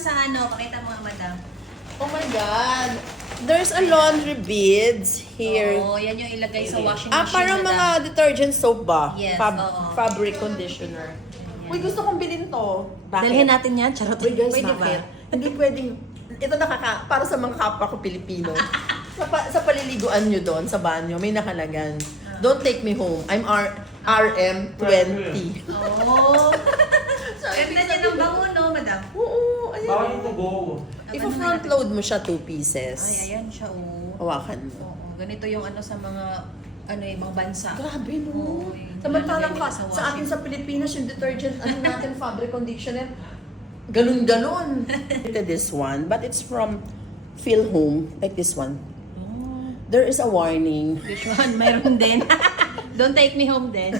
sa ano, pakita mo nga, madam. Oh my God. There's a laundry beads here. Oo, yan yung ilagay sa washing machine, Parang madam. mga detergent soap ba? Yes, oo. Fabric conditioner. Uy, gusto kong bilhin to. Bakit? Dalhin natin yan, charot. Uy guys, Pwede bakit? ba? Hindi pwedeng, ito para sa mga kapwa ko Pilipino. sa paliliguan nyo doon, sa banyo, may nakalagan. Don't take me home. I'm RM20. Oo. Ganda niya ng bango, no, madam? Oo, ayan. Bawal yung to go. If front load mo siya 2 pieces. Ay, ayan siya, oh. Hawakan mo. Oo, ganito yung ano sa mga, ano ibang bansa. Grabe no. Oo, Samantalang nilalagay nila sa atin sa Pilipinas, yung detergent, natin, fabric conditioner, galon-galon. Ito this one, but it's from Phil Home, like this one. There is a warning. Which one? Mayroon din. Don't take me home din.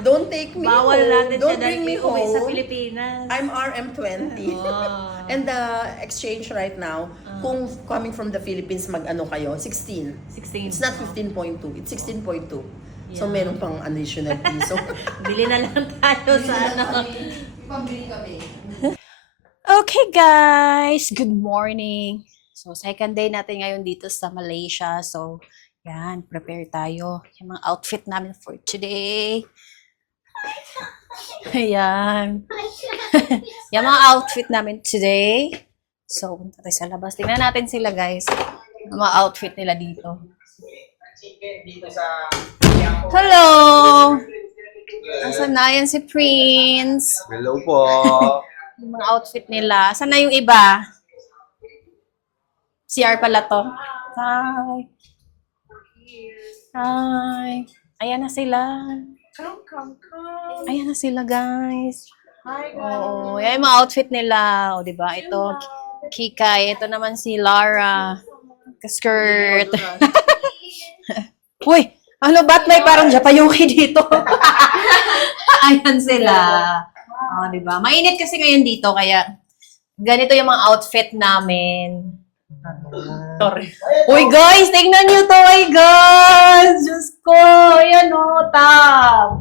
Don't take me Bawal home. natin Don't siya bring me dahil uwi sa home. Pilipinas. I'm RM20. Oh. And the exchange right now, kung coming from the Philippines, mag-ano kayo, 16. 16. It's not 15.2, it's 16.2. So Yeah. meron pang additional piso. Bili na lang tayo sa ano. Pambili kami. Okay guys, good morning. So second day natin ngayon dito sa Malaysia. So yan, prepare tayo. Yung mga outfit namin for today. Ayan. Yung mga outfit namin today. So punta tayo sa labas. Tingnan natin sila guys. Yung mga outfit nila dito. Hello! Asan na yan si Prince? Hello po. Yung mga outfit nila. Saan na yung iba? CR pala to. Hi. Hi. Ayan na sila. Ayan na sila, guys. Hi Oo. Yan yung mga outfit nila. O, diba? Ito, Kikay. Ito naman si Lara. Skirt. Uy! Ano, ba't may parang Japayuki dito? Ayan sila. Oh, di ba? Mainit kasi ngayon dito, kaya ganito yung mga outfit namin. Sorry. Uy, guys, tingnan nyo to, my guys! Diyos ko! Ayan o, tab!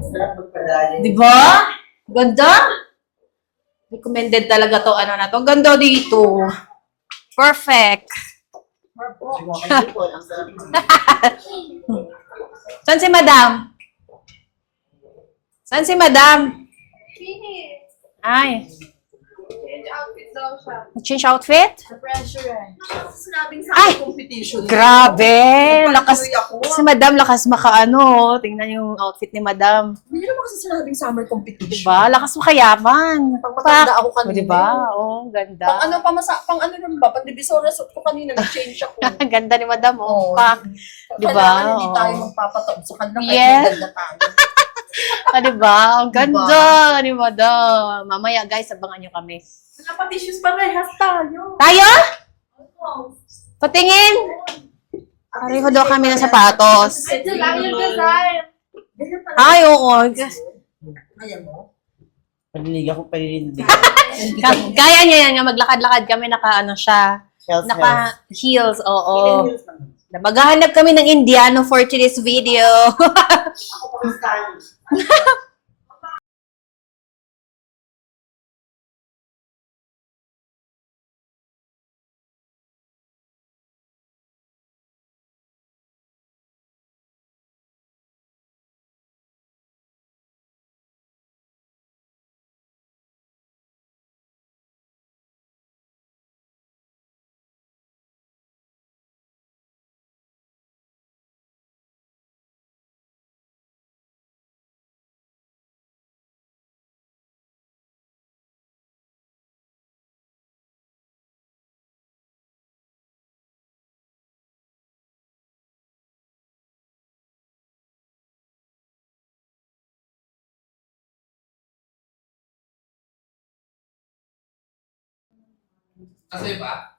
Di ba? Ganda? Recommended talaga to, ano na to. Ganda dito. Perfect. Saan si Madam? Saan si Madam? Ay. Change outfit? Sinabing sa Ay! competition. Grabe! Lakas. ako. Si Madam, lakas makaano. Tingnan yung outfit ni Madam. Hindi naman kasi sinabing summer competition. Diba? Lakas makayaman. Pag matanda ako O, kanina. diba? Oh, ganda. Pang ano naman ba? Pang divisoria suit ko kanina, nag-change ako. Ganda ni Madam. Oh, Oo. pak. Diba? Kailangan hindi Oo. tayo magpapatawag sa kanila Yes. kahit maganda tayo. Ah, diba? Ang ganda ni Madam. Mamaya, guys, abangan nyo kami. Napatissues parehas tayo. Tayo? Patingin. Pareho daw kami ng sapatos. Ito lang yung design. Ay, oo. Ayan mo. Panilig ako panilig. Kaya niya yan nga, maglakad-lakad kami, naka ano siya. Naka heels, oo. Maghahanap kami ng Indiano for today's video. Ako pang stylish. Kasi ba?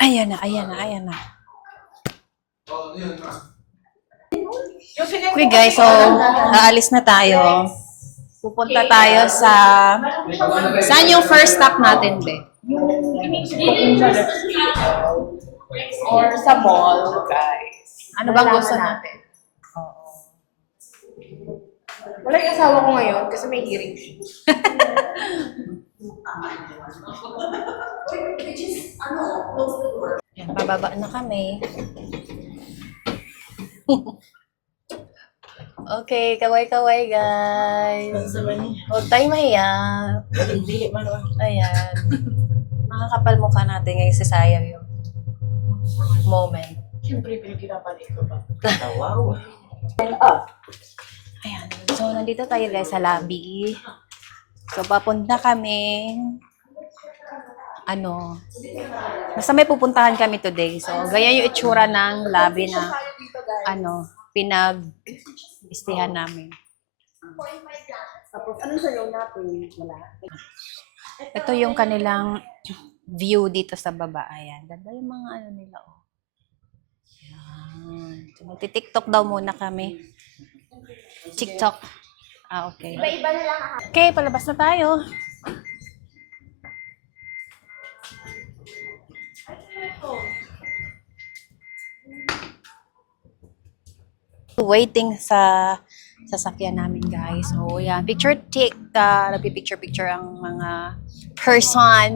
Ayan na, ayan na, ayan na. Oo, yun na. Okay guys, so aalis na tayo. Pupunta tayo sa... Saan yung first stop natin, be? Or sa mall, guys. Ano bang gusto natin? Wala yung asawa ko ngayon kasi may hearing. Yan, pababa na kami. Okay, kaway-kaway guys. Huwag tayong mahiya. Hindi man. Ayan. Makakapal mukha natin ngayon si Sayang yung moment. Siyempre, pinagkirapan ito ba? Wow. Ayan. So, nandito tayo guys sa lobby. So, papunta kami. Basta may pupuntahan kami today. So, ganyan yung itsura ng lobby na pinag-istihan namin. Tapos, anong sayaw natin? Wala. Ito yung kanilang view dito sa baba. Ayan. Ganda yung mga nila. Oh. Ayan. So, magti-TikTok daw muna kami. TikTok. Okay. Iba-iba na lang. Okay, palabas na tayo. Waiting sa sasakyan namin, guys. So, yan. Nagpipicture-picture ang mga person.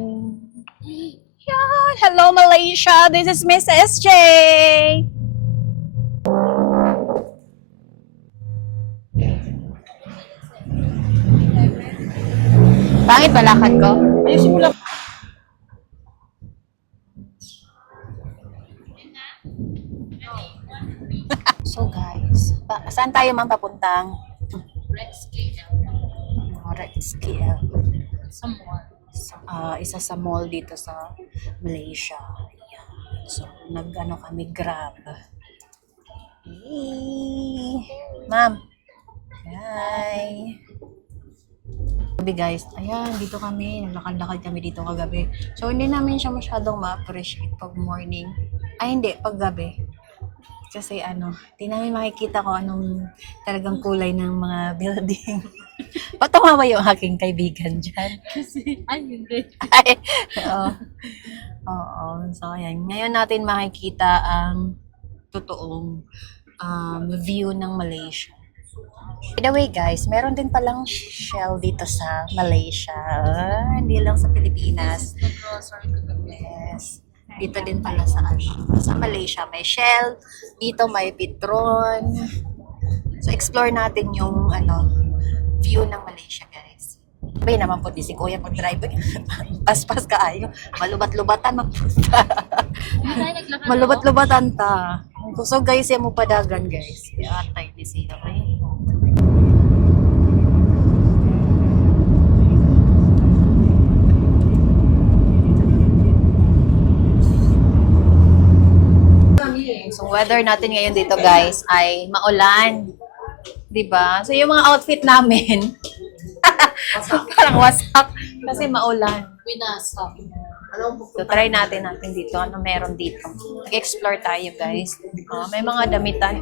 Yan. Hello, Malaysia. This is Miss SJ. Pangit ba lakad ko? Ayusin mo lang. So guys, saan tayo man papuntang? Rex KL. Sa mall. Isa sa mall dito sa Malaysia. Ayan. So, kami Grab. Hey. Ma'am. Hi. Gabi guys, ayan, dito kami. Naglakad-lakad kami dito kagabi. So, hindi namin siya masyadong ma-appreciate pag morning. Ay, hindi, pag gabi. Kasi di namin makikita kung anong talagang kulay ng mga building. Patumawa yung aking kaibigan dyan. Ay, hindi. Ay, oo. So, ayan. Ngayon natin makikita ang totoong view ng Malaysia. By the way, guys, meron din palang Shell dito sa Malaysia. Hindi lang sa Pilipinas. Yes. Dito din pala sa Malaysia may Shell. Dito may Petron. So, explore natin yung view ng Malaysia, guys. Bay naman po di si Kuya pag-drive. Paspas ka ayo. Malubat-lubatan ang pusta. Malubat-lubatan ta. Kusog guys, yan mo padagan, guys. Kaya atay di siya. Okay? So, weather natin ngayon dito, guys, ay maulan. 'Di ba? So, yung mga outfit namin, parang wasak kasi maulan. Winasak. So, try natin dito. Ano meron dito? Explore tayo, guys. May mga damitan.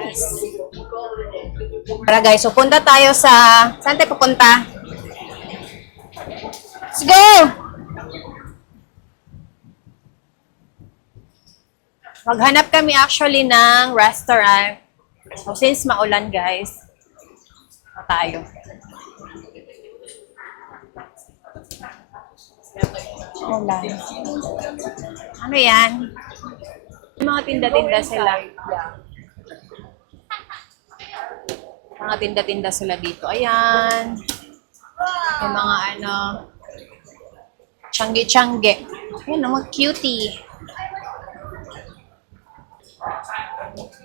Nice. Tara, guys. So, punta tayo sa... Saan tayo pupunta? Let's go! Maghanap kami actually ng restaurant. So, since maulan, guys, tayo. Maulan. Ano yan? Yung mga tinda-tinda sila. Mga tinda-tinda sila dito. Ayan. Yung mga tiyangge-tiyangge. Ayan, mga cutie.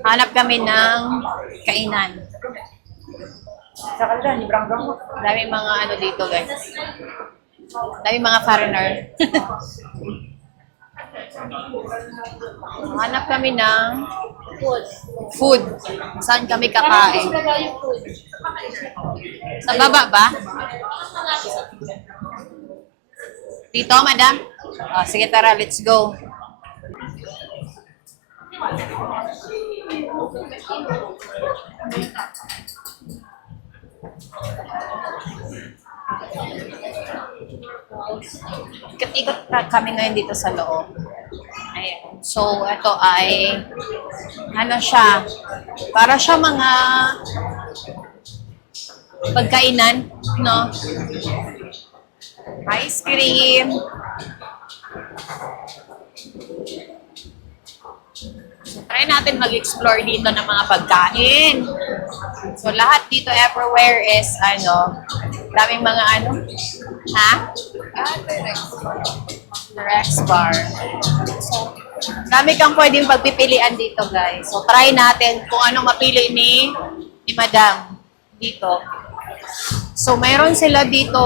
Hanap kami ng kainan. Dami mga dito, guys. Dami mga foreigner. Hanap kami ng food. Saan kami kakain? Sa baba ba? Dito, madam? Sige, tara, let's go. Ikot-ikot kami ngayon dito sa loob. Ayan. So, ito ay siya? Para siya mga pagkainan, no? Ice cream. Try natin mag-explore dito ng mga pagkain. So, lahat dito, everywhere is, daming mga ha? Rex bar. So, dami kang pwedeng pagpipilian dito, guys. So, try natin kung anong mapili ni Madam dito. So, mayroon sila dito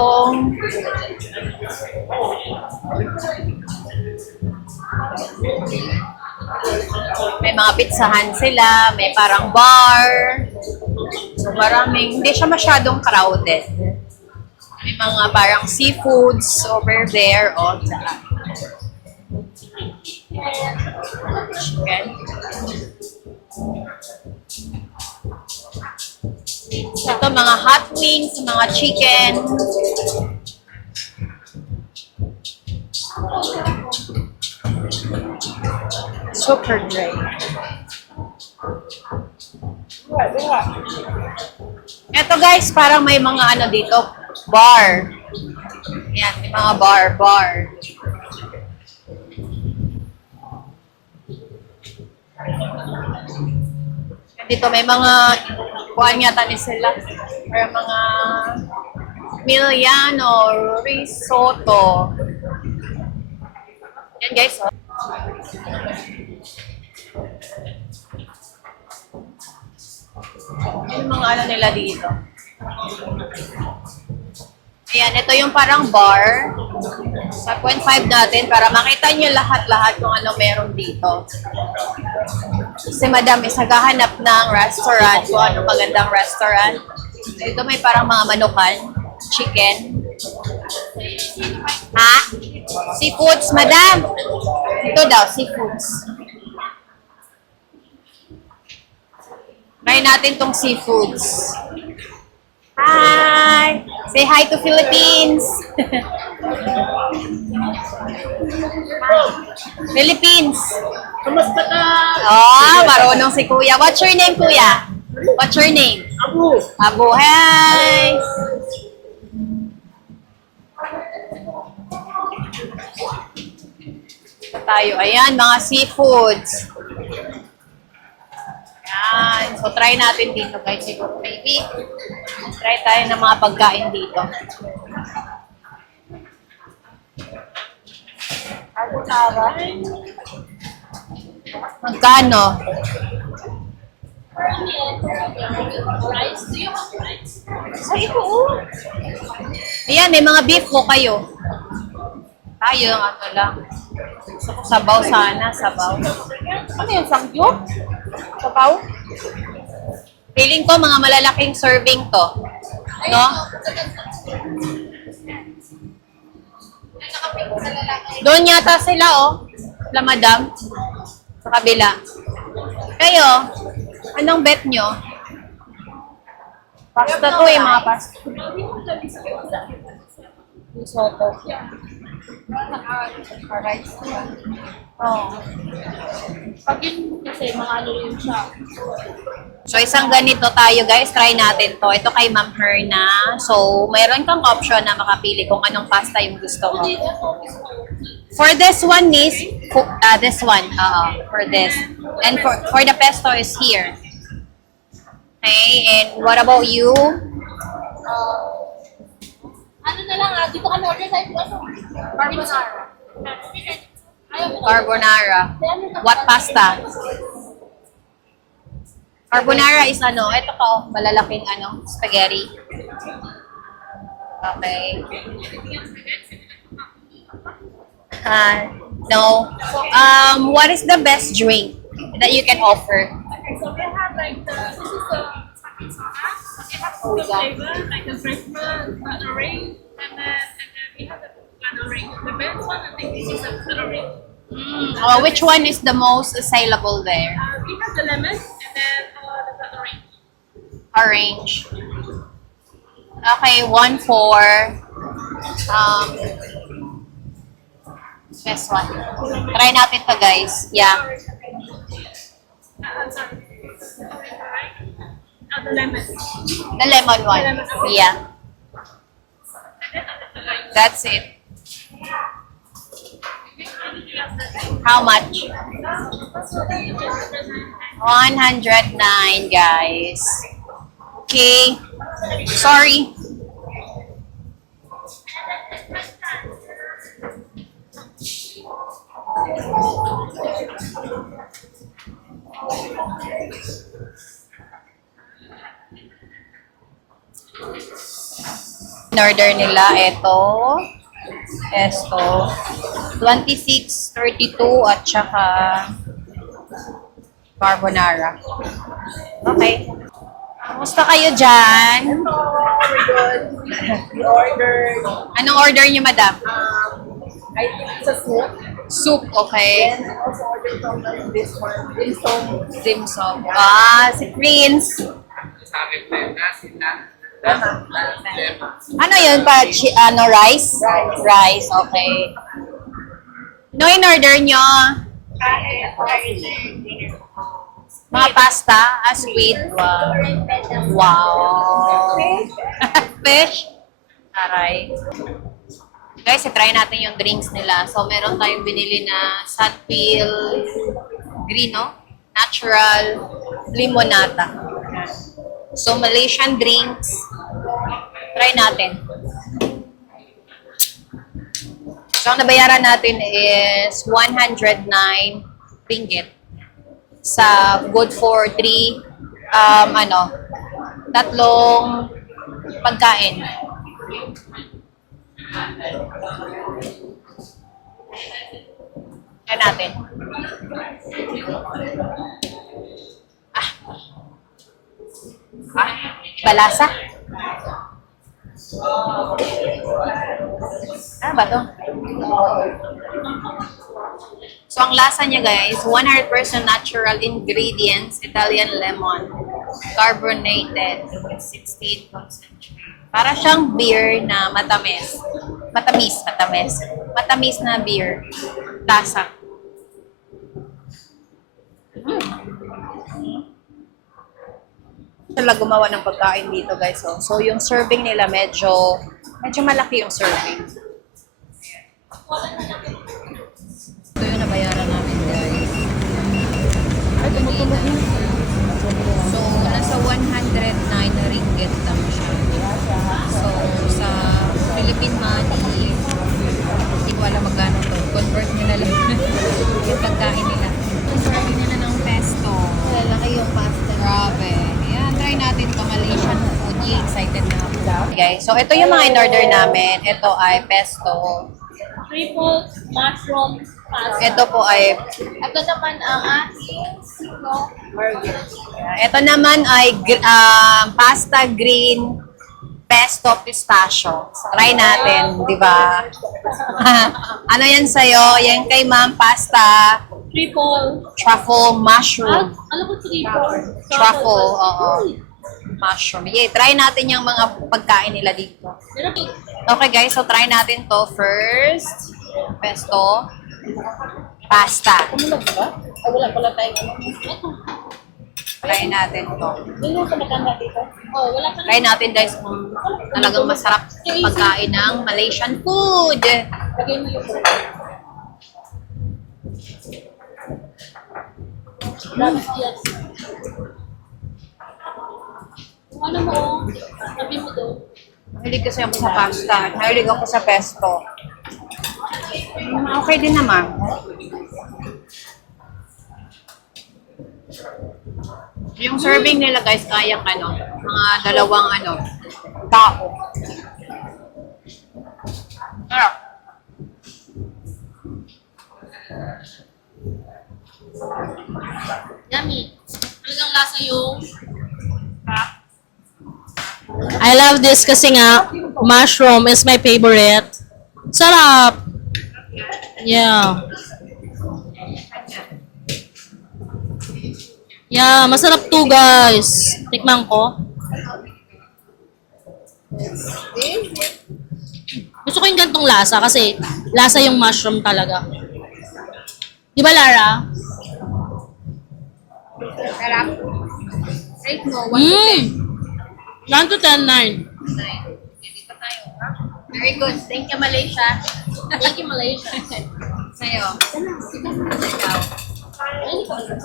may mga pizzahan sila, may parang bar. So, hindi siya masyadong crowded. May mga parang seafoods over there. Chicken. Ito, mga hot wings, mga chicken. Super dry. Ito guys, parang may mga dito, bar. Yan, may mga bar. Dito may mga kuhaan yata ni sila. Or mga Miliano, risotto. Yan guys, yung mga nila dito. Ayan, ito yung parang bar. Sa 0.5 natin para makita nyo lahat-lahat kung ano meron dito. Si Madam is naghahanap ng restaurant, kung ano magandang restaurant. Dito may parang mga manukan, chicken. Ha? Seafoods, Madam? Ito daw, seafoods. Try natin tong seafoods. Hi! Say hi to Philippines! Philippines! Kamusta ka? Oh, marunong si Kuya. What's your name, Kuya? What's your name? Abu! Abu, hi! Ito tayo. Ayan, mga seafoods. Ayan. So, try natin dito, guys. Siguro, maybe. Try tayo ng mga pagkain dito. Magkano? Ay, oo. Ayan, may mga beef po kayo. Tayo, lang. Gusto ko sabaw sana, sabaw. Ano yung sangyup? Sabaw? Feeling ko mga malalaking serving to. No? Doon yata sila, La Madam. Sa kabila. Kayo, anong bet nyo? Pasta to mga pasta. Risotto. Alright. Oh. Pag yun kasi, mga ano rin siya. So, isang ganito tayo, guys. Try natin to. Ito kay Ma'am Herna. So, mayroon kang option na makapili kung anong pasta yung gusto mo. For this one, Miss, this one. For this. And for the pesto is here. Okay, and what about you? Ano na lang dito ka na order tayo. Carbonara. Carbonara. What pasta? Carbonara is ito ka, malalaking spaghetti. Okay. No. What is the best drink that you can offer? So we have like this is the we have the flavor, like the Christmas, orange, and then we have the orange. The best one, I think this is the orange. Which one is the most saleable there? We have the lemon and then the orange. Orange. Okay, one for this one. Try natin to, guys. Yeah. I'm sorry. The lemon. The lemon one. Yeah. That's it. How much? 109, guys. Okay. Sorry. In-order nila ito. 26, 32 at saka carbonara. Okay. Kumusta kayo dyan? We ordered Anong order niyo, madam? I think it's a soup. Soup, okay. And also ordered from this one. Dim sum. Dim sum. Ah, si Prince. Sa akin na yun, na. Ano yun pa? Rice? Rice, okay. No in-order nyo? Mga pasta? Sweet? Wow. Wow. Fish? Aray. Guys, try natin yung drinks nila. So, meron tayong binili na Sunpil Green, no? Natural Limonata. So, Malaysian drinks. Try natin. So, ang nabayaran natin is 109 ringgit. Sa good for 3, tatlong pagkain. Try natin. Balasa? Ano ba to? So, ang lasa niya, guys, 100% natural ingredients, Italian lemon, carbonated, 16 concentrate. Para siyang beer na matamis. Matamis na beer. Lasa. Sila gumawa ng pagkain dito, guys. So yung serving nila medyo malaki yung serving. Ito yung nabayaran namin, guys. So, nasa 109 ringgit lang siya. So, sa Philippine money, hindi ko alam magkano to. Convert nyo na lang yung pagkain nila. Serving nila ng pesto. Lalaki yung pasta. Grabe. Yan, try natin to Malaysian food. Excited na ako. Guys, so ito yung mga in-order namin. Ito ay pesto. Triple mushroom pasta. Ito po ay, Ito naman ang ating burger. ito naman ay pasta green pesto pistachio. So, try natin, di ba? Ano yan sa'yo? Yan kay ma'am, pasta Triple. truffle mushroom. Alam ko triple. Truffle, oo. Mushroom. Yeah, try natin yung mga pagkain nila dito. Okay guys, so try natin to first. Pesto. Pasta. Wala pala tayong Try natin to. Ano ka maganda dito? Oh, wala ka na. Try natin guys kung talagang masarap pagkain ng Malaysian food. Lagay mo yung yes. Ano mo? Sabi mo daw. Mahilig kasi ako sa pasta. Mahilig ako sa pesto. Okay din naman. Yung serving nila guys, kayang mga dalawang tao. Sarap. Yummy. Talagang lasa yung I love this kasi nga, mushroom is my favorite. Sarap! Yeah. Yeah, masarap to guys. Tikman ko. Gusto ko yung gantong lasa kasi lasa yung mushroom talaga. Di ba, Lara? Sarap. Rate mo, 1 to 10. 1 to 10, 9. Dito tayo. Very good. Thank you, Malaysia. Thank you, Malaysia. Sa'yo. Ikaw.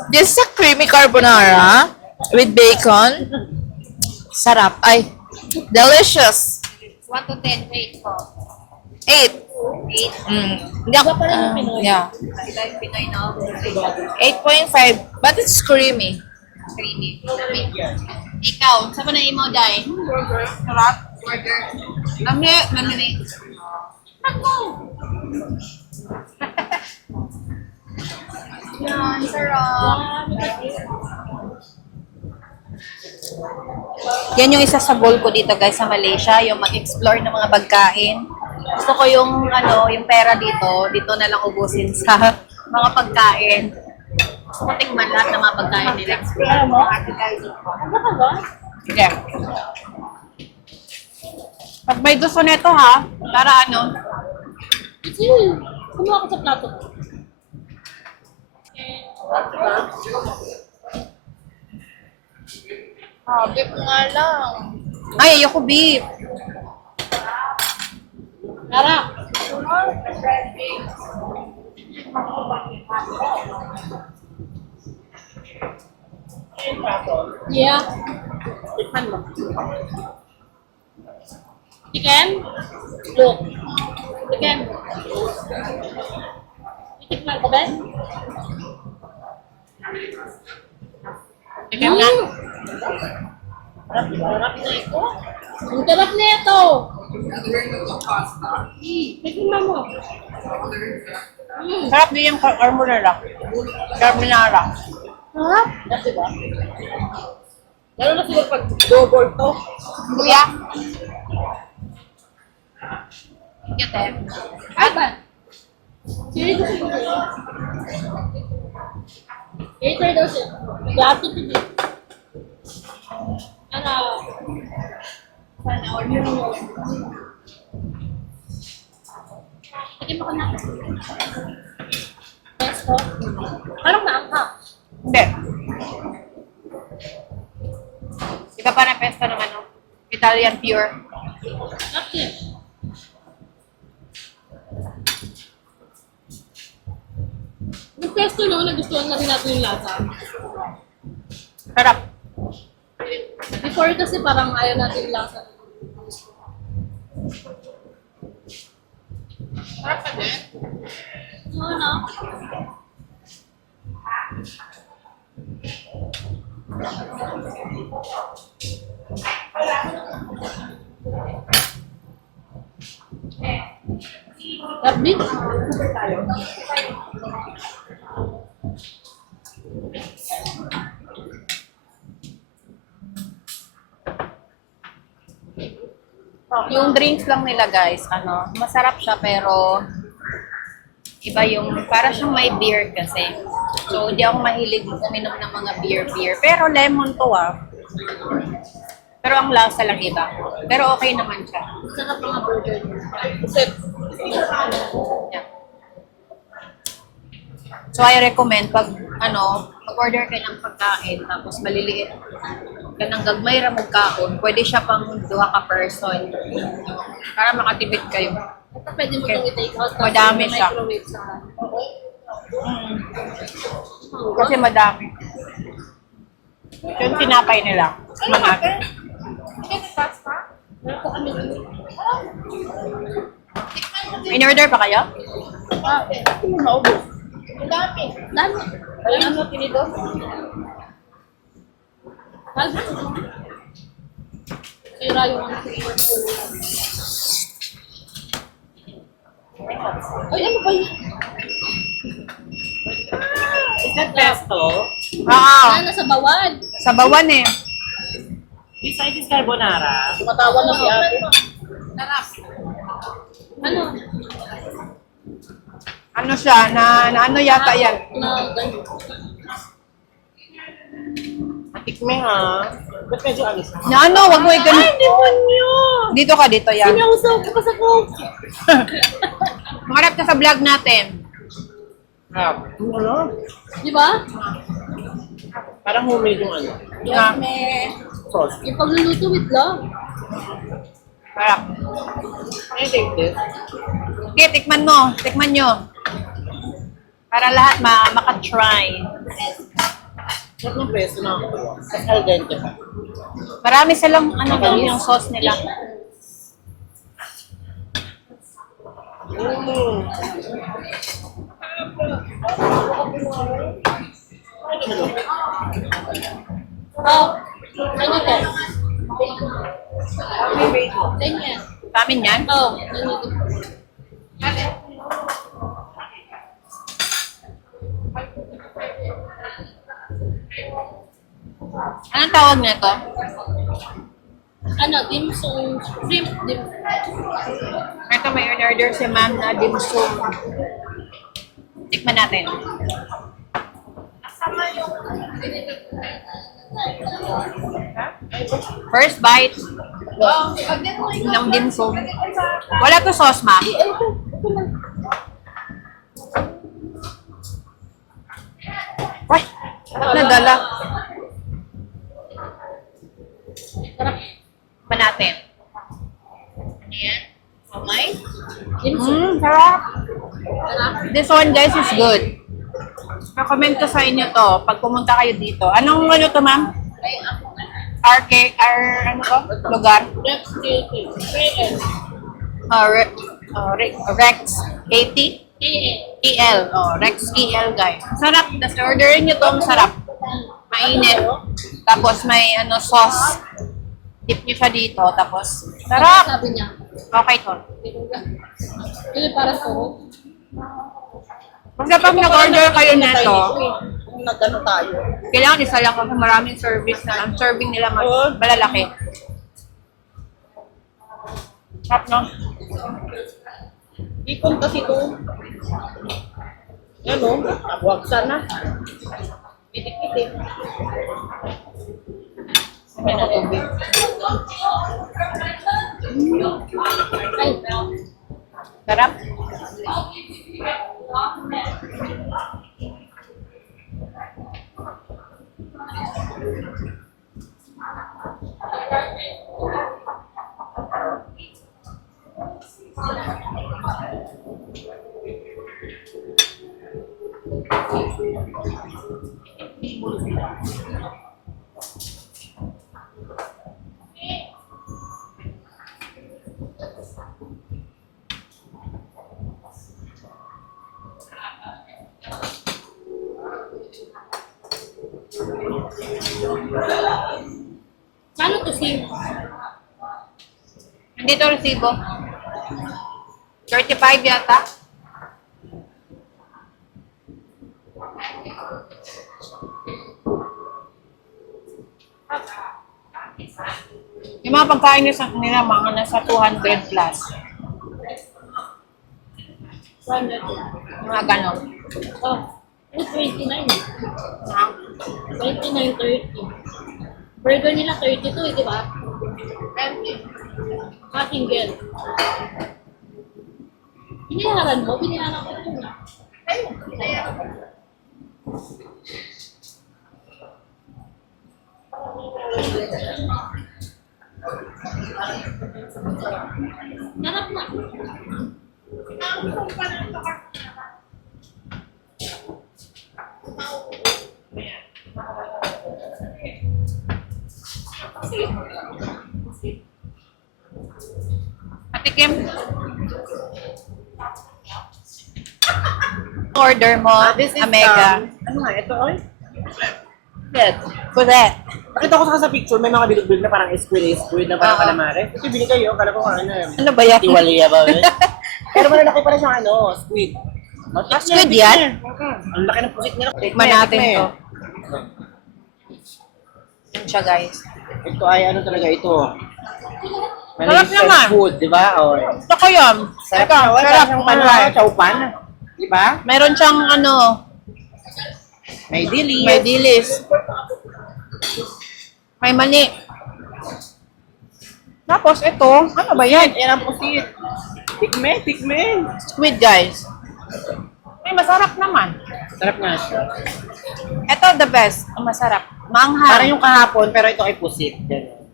This is a creamy carbonara with bacon. Sarap. Ay, delicious. 1 to 10, rate ko. 8. 8. Hindi ako, yeah. Iba yung Pinoy, no? 8.5. But it's creamy. Creamy. Ikaw, saan mo na imo, Day? Burger. Sarap. Burger. Mamili. Ako! Yan, sarap. Yan yung isa sa goal ko dito guys sa Malaysia, yung mag-explore ng mga pagkain. Gusto ko yung yung pera dito na lang ubusin sa mga pagkain. Gusto ko tingnan lahat ng mga pagkain nila. Sige. Pag may gusto nito ha, para Sige, kumuha ko sa plato. Beef nga lang. ay, ayoko beef. Tara. Yeah. Tikman mo. Chicken? Look. Chicken. Tikman ko ba? Sige nga. Sarap na ito. Ang sarap na ito. Tikman mo. Sarap din yung carbonara. Carbonara. Sarap. Diba? Lalo na siguro pag double to. Kuya, Kete. Apa? Sino gusto mo? Cater daw siya. Gato to din. Ano? Sana order mo. Sige mo ka na. Pesto? Parang naangka. hindi. Iba pa na pesto ng Italian pure. Okay. Yung pesto no, nagustuhan na rin natin yung lasa. Sarap. Before kasi parang ayaw natin yung lasa. Sarap pa din. Oo, no? Sabi? Yung drinks lang nila guys, masarap siya pero iba yung, para siyang may beer kasi. So, hindi ako mahilig uminom ng mga beer. Pero lemon to Pero ang lasa lang iba. Pero okay naman siya. Sarap mga burger. Yeah. So, I recommend pag, mag-order ka ng pagkain, tapos maliliit ka ng gagmay ra mong kaon, pwede siya pang 2 ka person. Para makatipid kayo. Ito pwede mo itong i-take out. Madami siya. Microwave sa Kasi madami. Yung tinapay nila. Mga Meron ko kami dito. in-order pa kayo? Dami. Dami. Alam mo, pinito? Halbo. Sira yung ay, ano ba yun? Is that pesto? Oo. Nasa bawal. Sa bawan eh. Besides this carbonara, Tumatawan na si ate. Sarap. Ano? Ano siya? Na ano yata yan? Na ganyan. tikme ha. Ba't medyo alis na? Na ano? Wag mo i-ganun. Dito ka, dito yan. Sinausaw ko pa sa coke. Mangarap ka sa vlog natin. Di ba? Parang homemade yung Na, sauce. Yung pagluluto with love. Sarap. Can I take this? Okay, tikman mo. Tikman nyo. Para lahat maka-try. Sarap ng preso na ako. Tapos al dente pa. Marami silang ano daw yung sauce nila. Oh, ano to? Ganyan. Sa amin yan. Oh, ano to? Anong tawag nito? Ano, dim sum, shrimp dim. Ito may order si ma'am na dim sum. Tikman natin. First bite ng dim sum. Wala to sauce, ma'am. Ay, nadala. Pa natin. Ayan. Okay. Sarap. This one, guys, is good. Recommend ko sa inyo to pag pumunta kayo dito. Anong ano to, ma'am? Ano ko? Lugar? Rex 80? EL. Oh, Rex EL, guys. Sarap. Tapos orderin nyo to. Masarap. Mainit. Tapos may ano sauce. Dip nyo siya dito. Tapos, sarap. Sabi niya. Okay to. Hindi para to. Basta pag nag-order kayo nito, Nag-ano tayo? kailangan isa lang kasi maraming service na ang serving nila malalaki. Sarap, no? Ipon kasi ito. Yan o. Wagsan na. Pitik-pitik. Sabi na tubig. Ay, Sarap. paano to sim? Hindi to resibo. 35 yata. Yung mga pagkain nila, mga nasa 200 plus. Mga ganon. Oh, it's 29. Ah, 29, 30. Burger nila 32, di ba? Single. Binayaran mo? Binayaran ko rin. Narap na. Patikim. Order mo, This is Omega. ano nga, ito oy? Yes. Kudet. Nakita ko sa picture, may mga bilog-bilog na parang squid na parang calamari. Ito binigay yun, kala ko nga ano. Ano ba yan? Tiwaliya ba? Pero malalaki pala siyang ano, squid. Squid yan? Ang laki ng pusit nila. Tikman natin to. Yan siya, guys. Ito ay ano talaga ito. Sarap Malicious naman. food, di ba? O, Ito ko yun. sarap Ito, siya. Wala sarap. siyang Manway. chowpan. Di ba? Meron siyang ano, May dili. may dilis. May mani. Tapos ito, ano ba yan? Yan ang pusit. Tikme. Squid, guys. May masarap naman. Sarap nga siya. Ito the best. Ang masarap. Manghang. Parang yung kahapon, pero ito ay pusit. Ganun.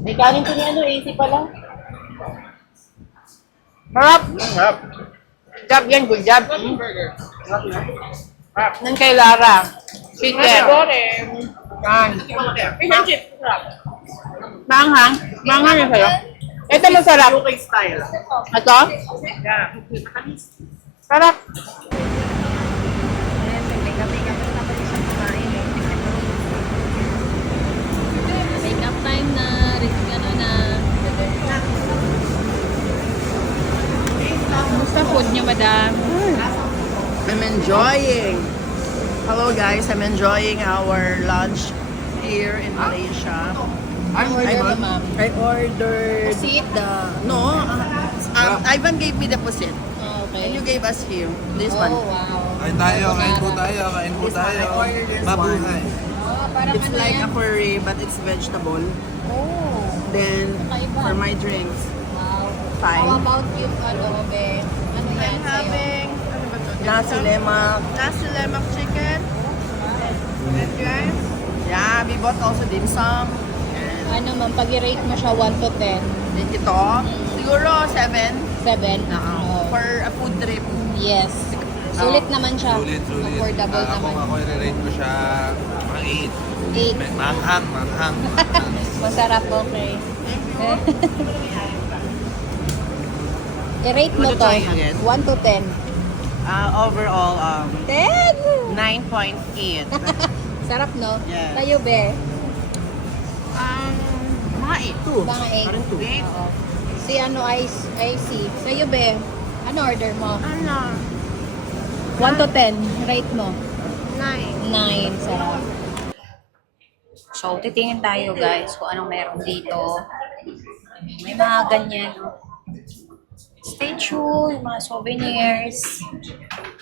May kanin ko ni ano, 80 pa lang. Sarap! Sarap. Job yan, good job. Nang kay Lara. Chicken. Yan. Fish and chips. Sarap. Manghang. Manghang yun sa'yo. Ito masarap. UK style. Ito? Yeah. Matamis. Sarap. Makeup time na. Ano na. Kumusta food niyo, madam? I'm enjoying. Hello guys, I'm enjoying our lunch here in Malaysia. I ordered. Sit the... No, Ivan gave me the pusit. Okay. And you gave us here. This one. Oh, wow. Kain tayo, kain po tayo, kain po This one, tayo. I ordered this Mabuhay. Oh, parang It's ano like yan? a curry, but it's vegetable. Oh, Then, Kakaiba. for my drinks, wow. How fine. about you, ano, be? Ano yan sa'yo? Nasi lemak. Nasi lemak chicken. And rice. Yeah, we bought also dim sum. And Ano man, pag-rate mo siya 1 to 10, then ito, siguro 7. 7? For a food trip. Yes. Sulit naman siya. Sulit, sulit. Affordable Kung naman. ako i-rate ko siya, mga 8. 8. Manghang, manghang. Masarap, okay. I-rate mo Wanna to. try again? 1 to 10. Overall, 10! 9.8. Sarap, no? Yes. Tayo, be. Mga 8. Mga 8. Parang 2. Oo. Si ano, I see. Sa'yo, be. Ano order mo? Ano? 1 to 10. Rate mo. 9. 9. Sarap. So, titingin tayo guys kung anong meron dito. May mga ganyan. Statue, yung mga souvenirs.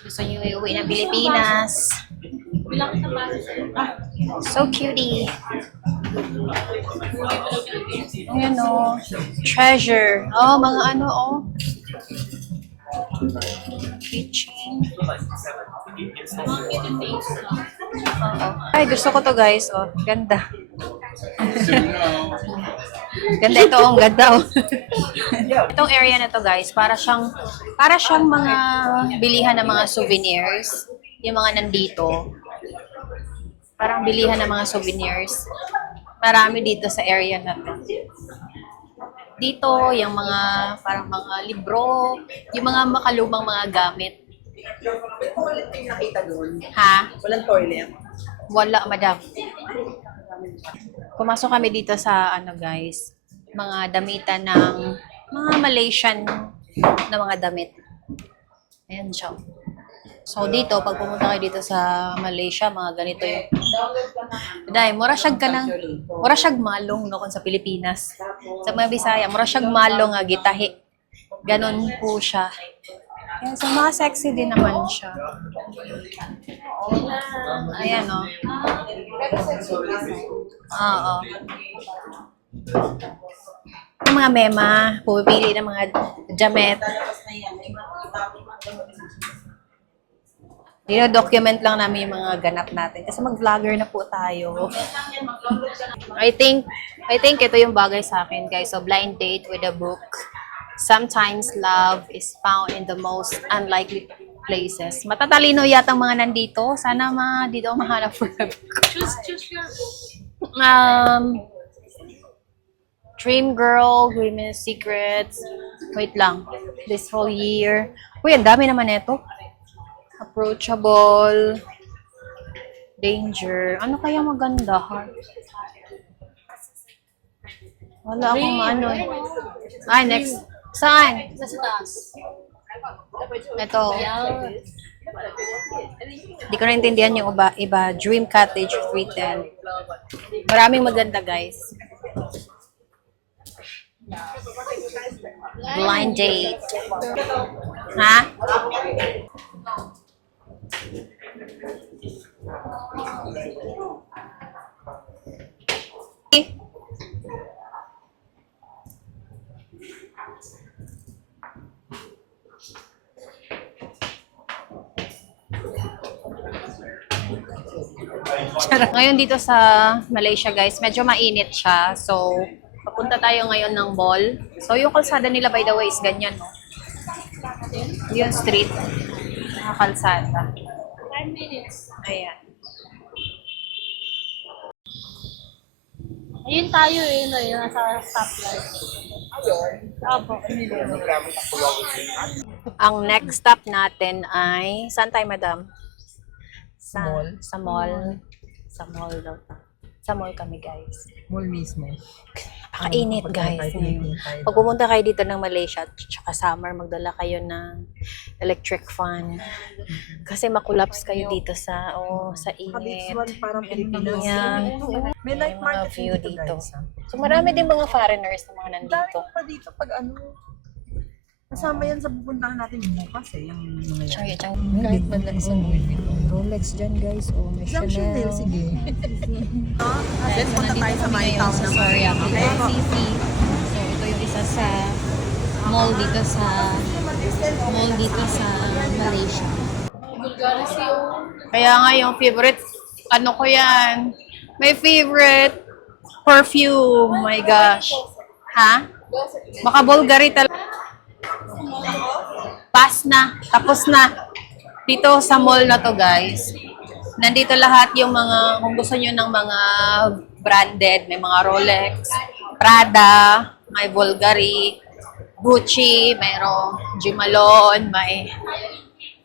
Gusto nyo iuwi ng Pilipinas. So cutie. Ayan o. Treasure. Oh, mga ano oh. Kitchen. Oo. Ay, gusto ko to guys. Oh, ganda. Ganda ito, ang ganda oh. Itong area na to guys, para siyang mga bilihan ng mga souvenirs. Yung mga nandito. Parang bilihan ng mga souvenirs. Marami dito sa area na to. Dito, yung mga parang mga libro, yung mga makalumang mga gamit. Ha? Walang toilet. Wala, madam. Pumasok kami dito sa ano guys, mga damitan ng mga Malaysian na mga damit. Ayan siya. So dito, pag pumunta kayo dito sa Malaysia, mga ganito yung dahil mura siyag malong no kung sa Pilipinas. Sa mga Bisaya, mura siyag malong nga gitahi. Ganon po siya. Yan, so mga sexy din naman siya. Ayan o. Oo. Yung mga mema, pumipili ng mga jamet. Dino-document lang namin yung mga ganap natin. Kasi mag-vlogger na po tayo. I think ito yung bagay sa akin, guys. So, blind date with a book. Sometimes love is found in the most unlikely places. Matatalino yata ang mga nandito. Sana dito ako mahanap for a book. Dream Girl, Women's Secrets. Wait lang. This whole year. Uy, ang dami naman ito. Approachable. Danger. Ano kaya maganda? Wala akong ano eh. Ay, next. Saan? Nasa taas. Ito. Hindi ko naintindihan yung iba. Dream Cottage 310. Maraming maganda, guys. Blind date. Ha? Ngayon dito sa Malaysia guys, medyo mainit siya. So, Punta tayo ngayon ng mall. So, yung kalsada nila, by the way, is ganyan, no? Yung street. Mga kalsada. 10 minutes. Ayan. Ayun tayo eh, no, yung nasa stoplight. Opo. Ang next stop natin ay, saan tayo, madam? Sa Mall. Sa mall. Sa mall daw. Sa mall kami, guys. Mall mismo. Napakainit, guys. Pag pumunta kayo dito ng Malaysia, tsaka summer, magdala kayo ng electric fan. Kasi makulaps kayo dito sa sa init. Parang Pilipinas. Yan. May May night mga market view dito, dito. guys. So marami din mga foreigners na mga nandito. Pa dito pag ano. Kasama yan sa pupuntahan natin bukas eh. Yung mga yan. Kahit man lang sa Rolex dyan, guys. O may Lang Chanel. sige. Let's punta tayo sa my town na Soria. Sisi. So ito yung isa sa mall dito sa Malaysia. Kaya nga yung favorite, ano ko yan? My favorite perfume. My gosh. Ha? Baka Bulgari talaga. Pass na. Tapos na. Dito sa mall na to, guys. Nandito lahat yung mga, kung gusto nyo ng mga branded, may mga Rolex, Prada, may Bulgari, Gucci, mayroong Jimalon, may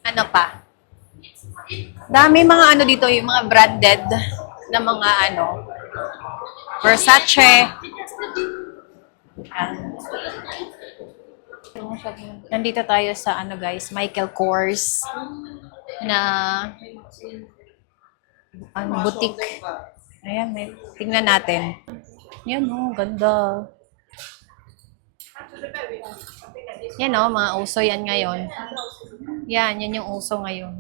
ano pa. Dami mga ano dito, yung mga branded na mga ano, Versace. Yan. Nandito tayo sa ano guys, Michael Kors na ano, boutique. Ayan, tingnan natin. Yan oh, ganda. Yan oh, mga uso yan ngayon. Yan yung uso ngayon.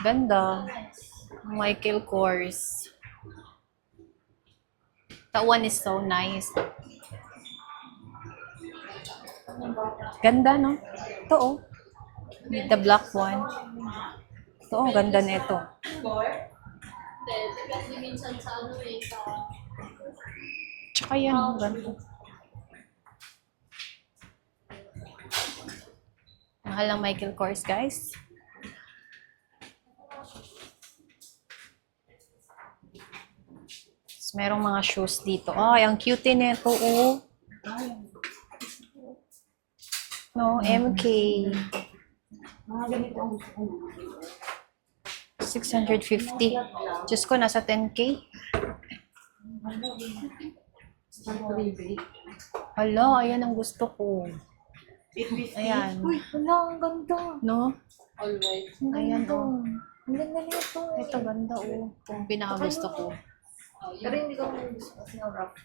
Ganda. Michael Kors. That one is so nice. Ganda, no? Ito, oh. The black one. Ito, oh. Ganda na ito. Tsaka yan, oh. Ganda. Mahal ng Michael Kors, guys. Tapos merong mga shoes dito. Ay, ang cute nito, oh. No, MK. 650. Diyos ko, nasa 10K. Hala, ayan ang gusto ko. Ayan. Uy, wala, ang ganda. No? Ayan, Ganda. oh. Ang ganda nito. Ito, ganda, oh. Ito ang pinakagusto ko. Pero hindi ko gusto kasi ng rough.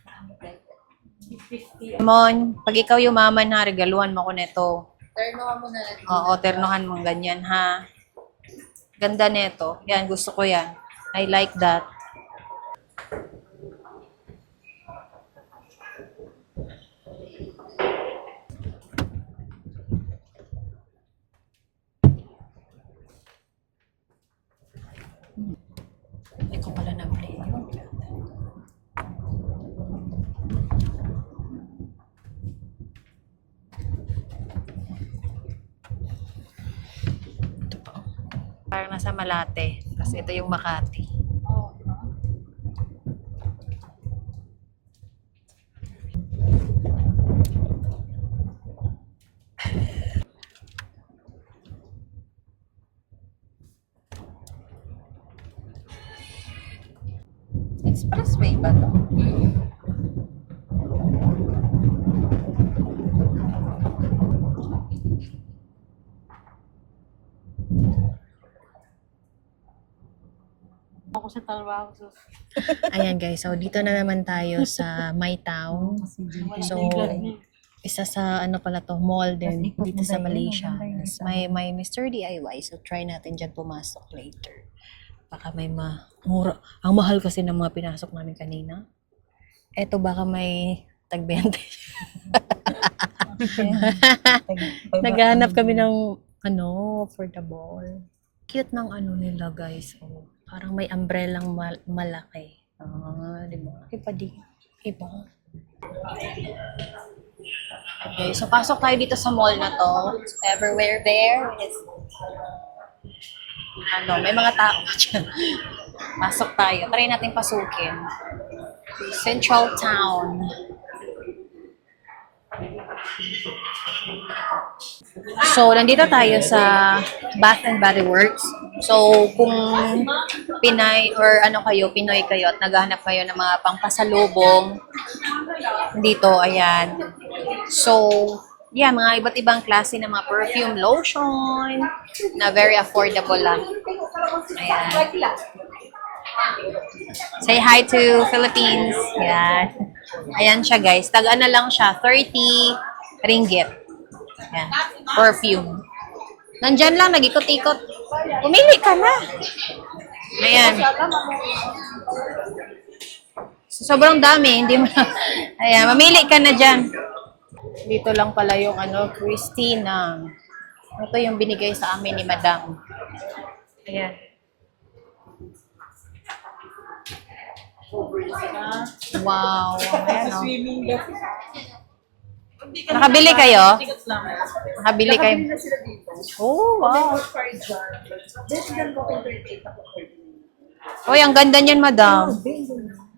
Mon, pag ikaw yumaman na, regaluhan mo ko nito. Terno ka muna natin. Oo, ternohan mo ganyan, ha? Ganda nito. Yan, gusto ko yan. I like that. Hindi ko pala na-play yun. Ito pa. Parang nasa Malate. Kasi ito yung Makati. Expressway ba to? Ako sa trabaho. Ayan guys, so dito na naman tayo sa My Town. So, isa sa ano pala to, mall din dito sa Malaysia. May Mr. DIY, so try natin dyan pumasok later. Baka may mura. Ang mahal kasi ng mga pinasok namin kanina. Eto baka may tag-20. Naghahanap kami ng ano, affordable. Cute ng ano nila guys. Oh, parang may umbrellang malaki. Ah, di ba? Iba di. Iba. Okay, so pasok tayo dito sa mall na to. Everywhere there is may mga tao dyan. Pasok tayo. Try natin pasukin. Central Town. So, nandito tayo sa Bath and Body Works. So, kung Pinay or Pinoy kayo at naghahanap kayo ng mga pangpasalubong dito, ayan. So, yeah, mga iba't ibang klase ng mga perfume, lotion, na very affordable lang. Ayan. Say hi to Philippines. Ayan. Ayan siya, guys. Tag-ano lang siya, 30 ringgit. Ayan. Perfume. Nandyan lang, nag-ikot-ikot. Pumili ka na. Ayan. Sobrang dami, hindi mo. Ayan, mamili ka na dyan. Dito lang pala yung Christina. Ito yung binigay sa amin ni Madam. Ayan. Wow. Ayan, oh. Nakabili kayo? Nakabili kayo? Oh, wow. Uy, ang ganda niyan, Madam.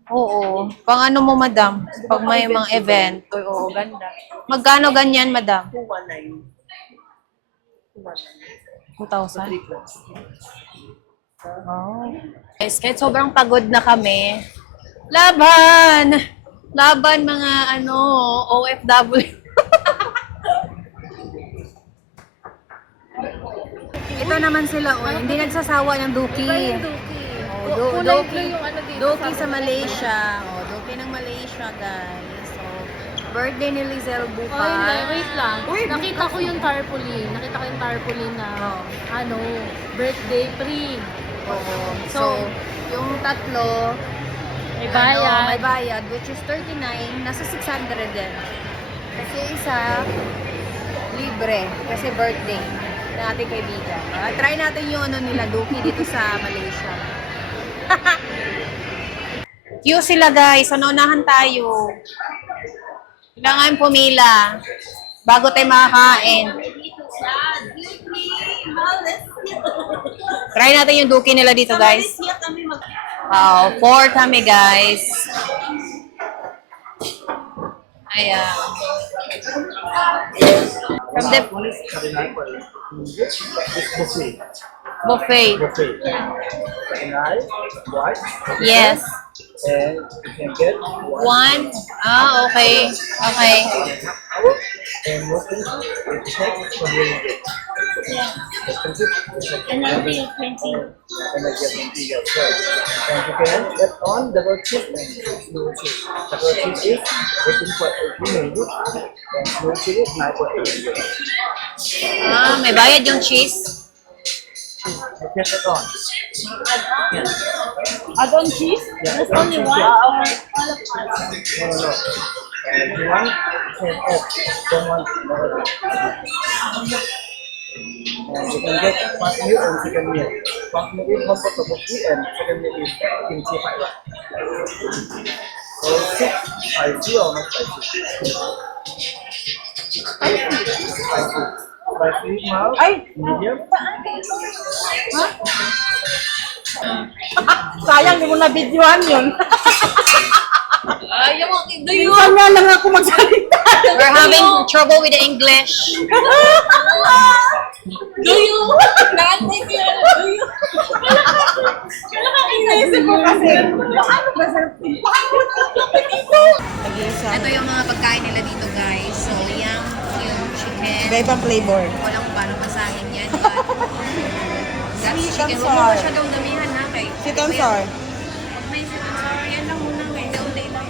Oo. Pang ano mo, Madam? Pag may mga event. Uy, oo, ganda. Magkano ganyan, Madam? 2,000? Wow. Guys, kahit sobrang pagod na kami, laban! Laban mga OFW. Ito naman sila, hindi nagsasawa ng Duki. Duki sa Malaysia. Duki ng Malaysia, guys. So, birthday ni Lizelle bukas. Oh, hindi. Wait lang. Nakita ko yung tarpaulin. Na, birthday free. Oo. So, yung tatlo, May bayad. may bayad, which is 39, nasa 600 din. Kasi isa, libre, kasi birthday na ating kaibigan. Try natin yung nila, Duki, dito sa Malaysia. Queue sila, guys. So, naunahan tayo. Kailangan pumila bago tayo makakain. Try natin yung Duki nila dito, guys. Wow, 4 kami, guys. Ayan. From the buffet. Yes. And you can get One. Ah, okay. Okay. and most things you check from your Another 20. and I get 20 as well. And you can get on double chip and slow chip. Double chip is 18.8 ringgit and slow chip is 9.8 ringgit. Ah, may bayad yung cheese. You can add on. Yes. Add-on cheese? Yeah, There's add-on only cheese, one? yeah. Or all of us? No. And you want, you can add. Don't want more. And you can get first meal and second meal. First meal is hot pot tteokbokki and second meal is kimchi fried rice. So soup, spicy or not spicy? Spicy. Spicy mild, medium. Sayang, di mo na videoan yun. Minsan nga lang ako magsalita. We're having trouble with the English. Inisip ko kasi, paano ba sa Ito yung mga pagkain nila dito, guys. So, yung chicken. Iba-ibang flavor. Wala kung paano masahin yan. That's chicken. Huwag mo masyadong damihan na kay. Sweet and sour. May sweet and sour. Yan lang muna. May daunday lang.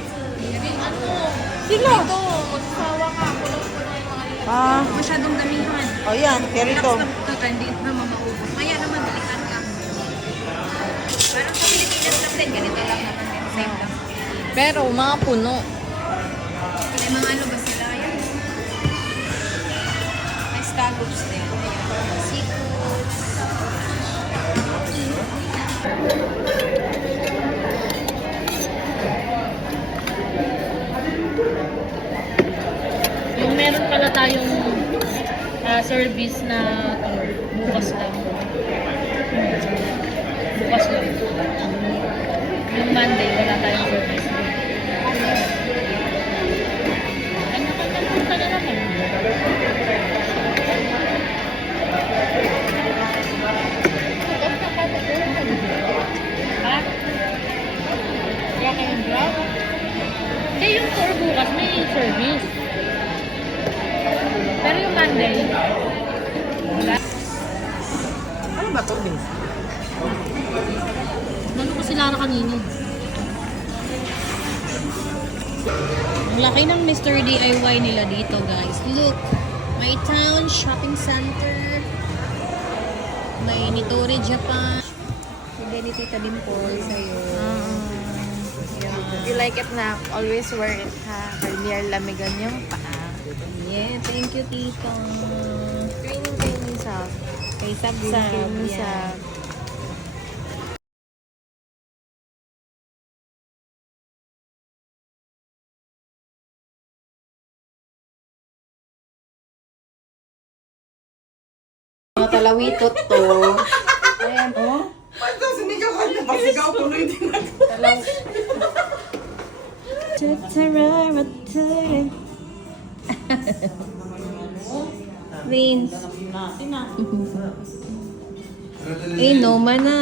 Sila. Ito, magsawa ka. Pulang-pulang yung mga yun. Masyadong damihan. Oh yan, kerito. Relax na hindi naman maubos. Maya naman, balikan ka. Parang sa Pilipinas lang din. Ganito lang naman din. Same lang. Pero mga puno. May mga ano ba sila? Yan. May scallops din. Ayan. Seafoods. pala tayong service na tour. Bukas lang. Bukas lang. Yung Monday, wala tayong service. Kanya-kanya punta na naman. Ha? Kaya kayong drop? Eh, yung tour bukas may service. Pero yung Monday, wala. Ano ba to, Bin? Ano ko si Lara kanina? Ang laki ng Mr. DIY nila dito, guys. Look! May town shopping center. May Nitori Japan. Hindi ni Tita Dimple sa'yo. Yeah. You like it na, always wear it ha. Near lamigan yung paa. Yeah, thank you, Tito. Cleaning sa. Kay Sab-Sab. Cleaning sa. Mga talawitot to. Ayan, oh. Ito, sinigaw ka niya. Masigaw, tuloy din ako. Vince. Eh, no man na.